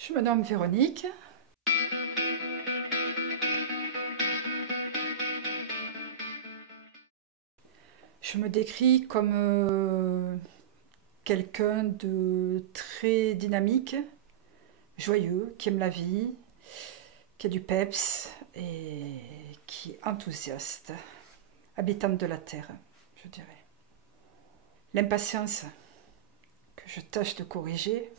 Je me nomme Véronique. Je me décris comme quelqu'un de très dynamique, joyeux, qui aime la vie, qui a du peps et qui est enthousiaste, habitante de la terre, je dirais. L'impatience, que je tâche de corriger,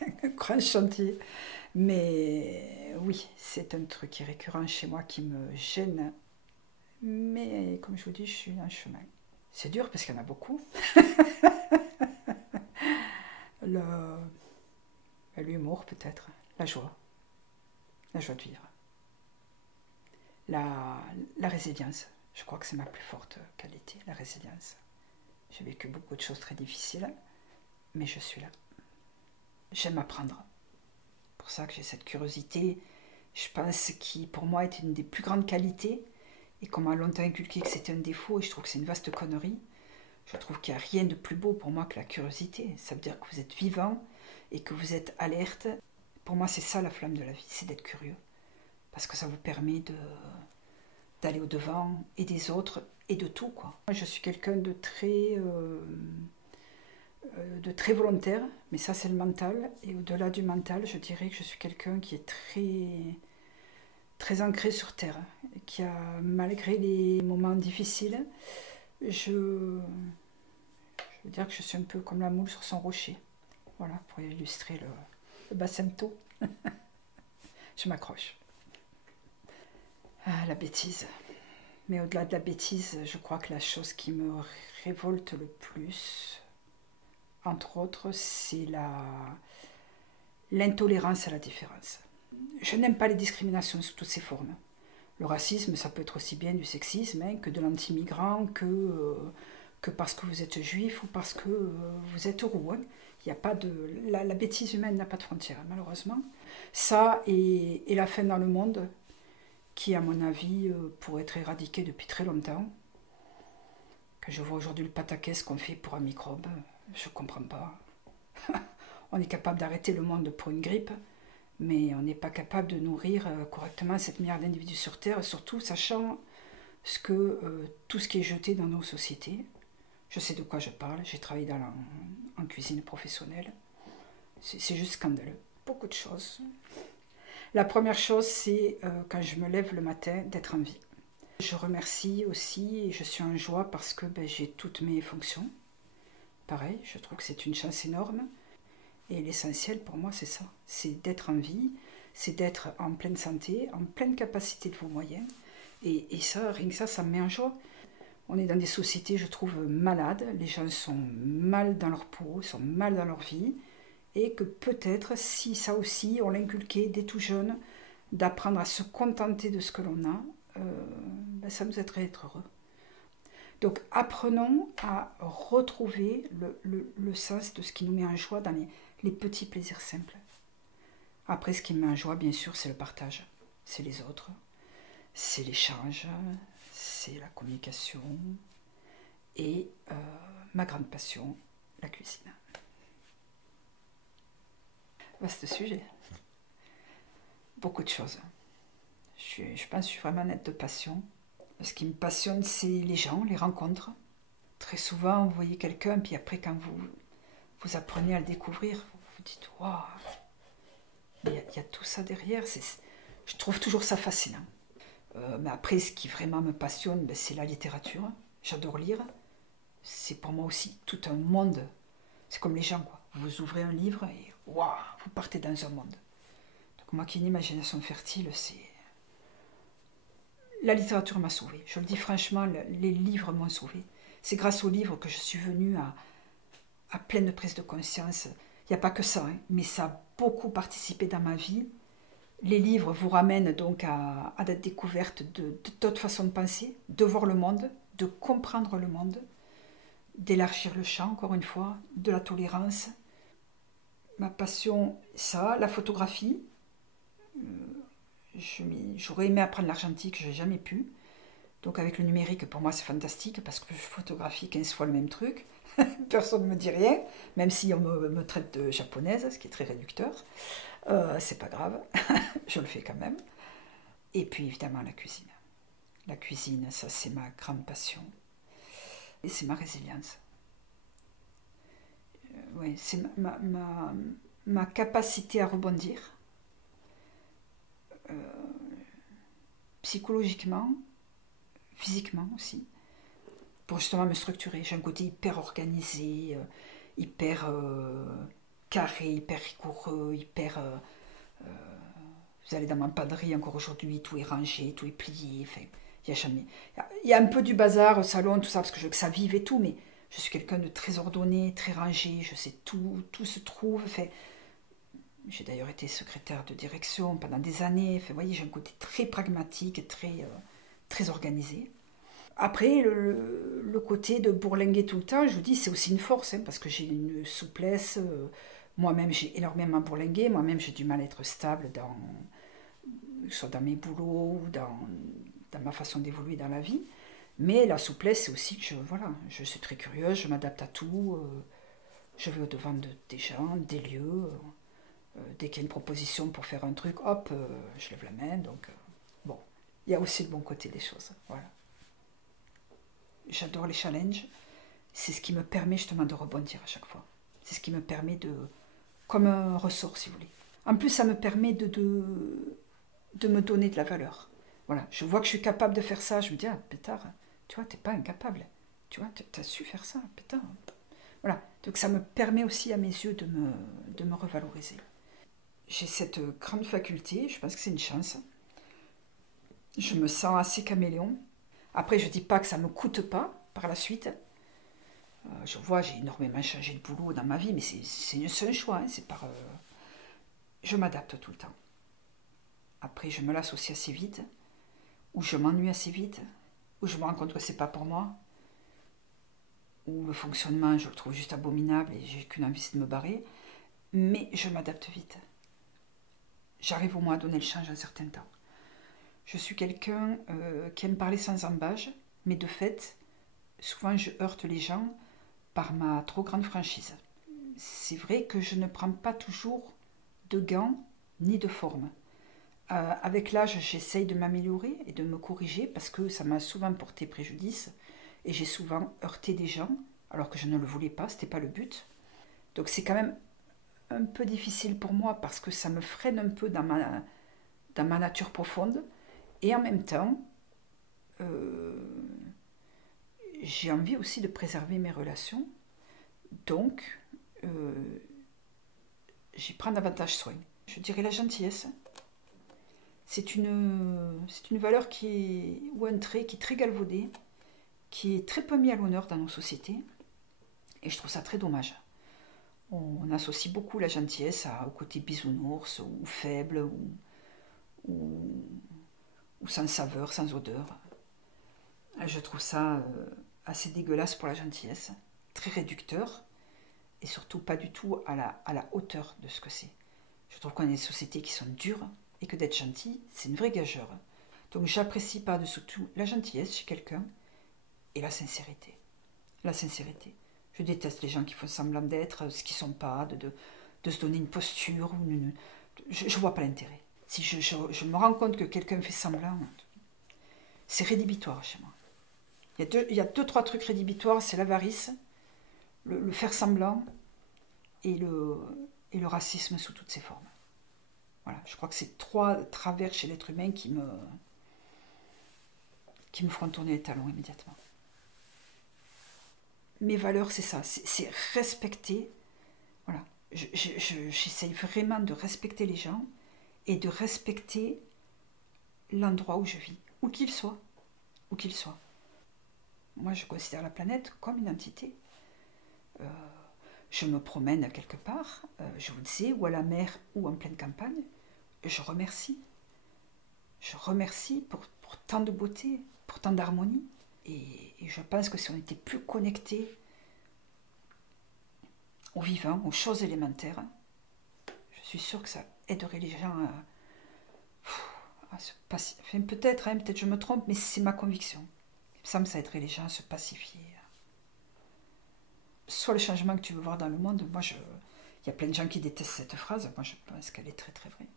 un grand chantier. Mais oui, c'est un truc qui est récurrent chez moi qui me gêne. Mais comme je vous dis, je suis en chemin. C'est dur parce qu'il y en a beaucoup. Le- L'humour peut-être, la joie de vivre, la résilience. Je crois que c'est ma plus forte qualité, la résilience. J'ai vécu beaucoup de choses très difficiles, mais je suis là. J'aime apprendre. C'est pour ça que j'ai cette curiosité, je pense, qui pour moi est une des plus grandes qualités, et qu'on m'a longtemps inculqué que c'était un défaut, et je trouve que c'est une vaste connerie. Je trouve qu'il n'y a rien de plus beau pour moi que la curiosité. Ça veut dire que vous êtes vivant et que vous êtes alerte. Pour moi, c'est ça la flamme de la vie, c'est d'être curieux. Parce que ça vous permet d'aller au-devant et des autres et de tout, quoi. Moi, je suis quelqu'un de très volontaire, mais ça, c'est le mental. Et au-delà du mental, je dirais que je suis quelqu'un qui est très ancré sur terre, qui a, malgré les moments difficiles, je veux dire que je suis un peu comme la moule sur son rocher. Voilà, pour illustrer le bas symptôme. Je m'accroche. Ah, la bêtise. Mais au-delà de la bêtise, je crois que la chose qui me révolte le plus, entre autres, c'est l'intolérance à la différence. Je n'aime pas les discriminations sous toutes ses formes. Le racisme, ça peut être aussi bien du sexisme, hein, que de l'anti-migrant, que parce que vous êtes juif ou parce que vous êtes roux. Hein. Il y a pas de, la bêtise humaine n'a pas de frontières, malheureusement. Ça et la faim dans le monde, qui, à mon avis, pourrait être éradiquée depuis très longtemps. Quand je vois aujourd'hui le pataquès qu'on fait pour un microbe, je ne comprends pas. On est capable d'arrêter le monde pour une grippe, mais on n'est pas capable de nourrir correctement cette milliard d'individus sur Terre, surtout sachant tout ce qui est jeté dans nos sociétés. Je sais de quoi je parle, j'ai travaillé en cuisine professionnelle. C'est juste scandaleux. Beaucoup de choses. La première chose, c'est quand je me lève le matin, d'être en vie. Je remercie aussi et je suis en joie parce que j'ai toutes mes fonctions. Pareil, je trouve que c'est une chance énorme. Et l'essentiel pour moi, c'est ça. C'est d'être en vie, c'est d'être en pleine santé, en pleine capacité de vos moyens. Et ça, rien que ça me met en joie. On est dans des sociétés, je trouve, malades. Les gens sont mal dans leur peau, sont mal dans leur vie. Et que peut-être, si ça aussi, on l'inculquait dès tout jeune, d'apprendre à se contenter de ce que l'on a, ça nous aiderait à être heureux. Donc apprenons à retrouver le sens de ce qui nous met en joie dans les petits plaisirs simples. Après, ce qui me met en joie, bien sûr, c'est le partage. C'est les autres, c'est l'échange, c'est la communication et ma grande passion, la cuisine. Vaste sujet. Beaucoup de choses. Je pense que je suis vraiment nette de passion. Ce qui me passionne, c'est les gens, les rencontres. Très souvent, vous voyez quelqu'un, puis après, quand vous apprenez à le découvrir, vous vous dites « Waouh !» Il y a tout ça derrière. Je trouve toujours ça fascinant. Mais après, ce qui vraiment me passionne, c'est la littérature. J'adore lire. C'est pour moi aussi tout un monde. C'est comme les gens, quoi. Vous ouvrez un livre et waouh, vous partez dans un monde. Donc moi qui ai une imagination fertile, c'est... La littérature m'a sauvée. Je le dis franchement, les livres m'ont sauvée. C'est grâce aux livres que je suis venue à pleine prise de conscience. Il n'y a pas que ça, hein, mais ça a beaucoup participé dans ma vie. Les livres vous ramènent donc à la découverte d'autres façons de penser, de voir le monde, de comprendre le monde, d'élargir le champ, encore une fois, de la tolérance. Ma passion, ça, la photographie. J'aurais aimé apprendre l'argentique, je n'ai jamais pu. Donc avec le numérique, pour moi, c'est fantastique parce que je photographie 15 fois le même truc. Personne ne me dit rien, même si on me traite de japonaise, ce qui est très réducteur. C'est pas grave, je le fais quand même. Et puis évidemment la cuisine. La cuisine, ça c'est ma grande passion. Et c'est ma résilience. Oui, c'est ma capacité à rebondir, psychologiquement, physiquement aussi, pour justement me structurer. J'ai un côté hyper organisé, hyper carré, hyper rigoureux, hyper... vous allez dans ma padarie encore aujourd'hui, tout est rangé, tout est plié, enfin, il y a jamais... Il y a un peu du bazar au salon, tout ça, parce que je veux que ça vive et tout, mais je suis quelqu'un de très ordonné, très rangé, je sais tout se trouve, enfin, j'ai d'ailleurs été secrétaire de direction pendant des années, enfin, vous voyez, j'ai un côté très pragmatique, très organisé. Après, le côté de bourlinguer tout le temps, je vous dis, c'est aussi une force, hein, parce que j'ai une souplesse. Moi-même, j'ai énormément bourlingué. Moi-même, j'ai du mal à être stable, soit dans mes boulots ou dans ma façon d'évoluer dans la vie. Mais la souplesse, c'est aussi que je suis très curieuse, je m'adapte à tout. Je vais au-devant des gens, des lieux. Dès qu'il y a une proposition pour faire un truc, hop, je lève la main. Donc, bon, il y a aussi le bon côté des choses. Voilà. J'adore les challenges. C'est ce qui me permet justement de rebondir à chaque fois. C'est ce qui me permet de... Comme un ressort, si vous voulez. En plus, ça me permet de me donner de la valeur. Voilà, je vois que je suis capable de faire ça. Je me dis, ah, pétard, tu vois, t'es pas incapable. Tu vois, t'as su faire ça, pétard. Voilà, donc ça me permet aussi à mes yeux de me revaloriser. J'ai cette grande faculté, je pense que c'est une chance. Je me sens assez caméléon. Après, je ne dis pas que ça ne me coûte pas par la suite. Je vois, j'ai énormément changé de boulot dans ma vie, mais c'est un choix. Hein, c'est par, je m'adapte tout le temps. Après, je me lasse aussi assez vite, ou je m'ennuie assez vite, ou je me rends compte que c'est pas pour moi, ou le fonctionnement, je le trouve juste abominable et j'ai qu'une envie, c'est de me barrer. Mais je m'adapte vite. J'arrive au moins à donner le change un certain temps. Je suis quelqu'un qui aime parler sans embâge, mais de fait, souvent je heurte les gens par ma trop grande franchise. C'est vrai que je ne prends pas toujours de gants ni de forme. Avec l'âge, j'essaye de m'améliorer et de me corriger parce que ça m'a souvent porté préjudice et j'ai souvent heurté des gens alors que je ne le voulais pas, c'était pas le but. Donc c'est quand même un peu difficile pour moi parce que ça me freine un peu dans ma nature profonde et en même temps, j'ai envie aussi de préserver mes relations. Donc, j'y prends davantage soin. Je dirais la gentillesse. C'est une valeur ou un trait qui est très galvaudé, qui est très peu mis à l'honneur dans nos sociétés. Et je trouve ça très dommage. On associe beaucoup la gentillesse au côté bisounours, ou faible, ou sans saveur, sans odeur. Je trouve ça assez dégueulasse pour la gentillesse, très réducteur, et surtout pas du tout à la hauteur de ce que c'est. Je trouve qu'on a des sociétés qui sont dures, et que d'être gentil, c'est une vraie gageure. Donc j'apprécie par-dessus tout la gentillesse chez quelqu'un, et la sincérité. La sincérité. Je déteste les gens qui font semblant d'être ce qu'ils ne sont pas, de se donner une posture. Je ne vois pas l'intérêt. Si je me rends compte que quelqu'un fait semblant, c'est rédhibitoire chez moi. Il y a deux, trois trucs rédhibitoires, c'est l'avarice, le faire semblant et le racisme sous toutes ses formes. Voilà, je crois que c'est trois travers chez l'être humain qui me feront tourner les talons immédiatement. Mes valeurs, c'est ça, c'est respecter. Voilà, j'essaye vraiment de respecter les gens et de respecter l'endroit où je vis, où qu'il soit. Où qu'il soit. Moi, je considère la planète comme une entité. Je me promène quelque part, je vous le sais, ou à la mer ou en pleine campagne, je remercie. Je remercie pour tant de beauté, pour tant d'harmonie. Et je pense que si on était plus connectés au vivant, aux choses élémentaires, je suis sûre que ça aiderait les gens à se pacifier. Enfin, peut-être je me trompe, mais c'est ma conviction. Il me semble que ça aiderait les gens à se pacifier. Soit le changement que tu veux voir dans le monde, moi, Il y a plein de gens qui détestent cette phrase, moi je pense qu'elle est très très vraie.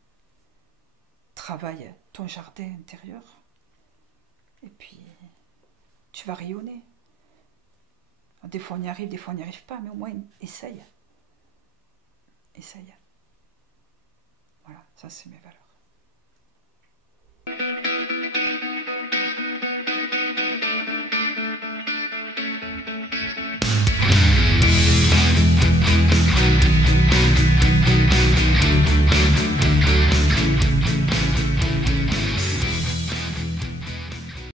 Travaille ton jardin intérieur, et puis tu vas rayonner. Des fois on y arrive, des fois on n'y arrive pas, mais au moins essaye. Essaye. Voilà, ça c'est mes valeurs.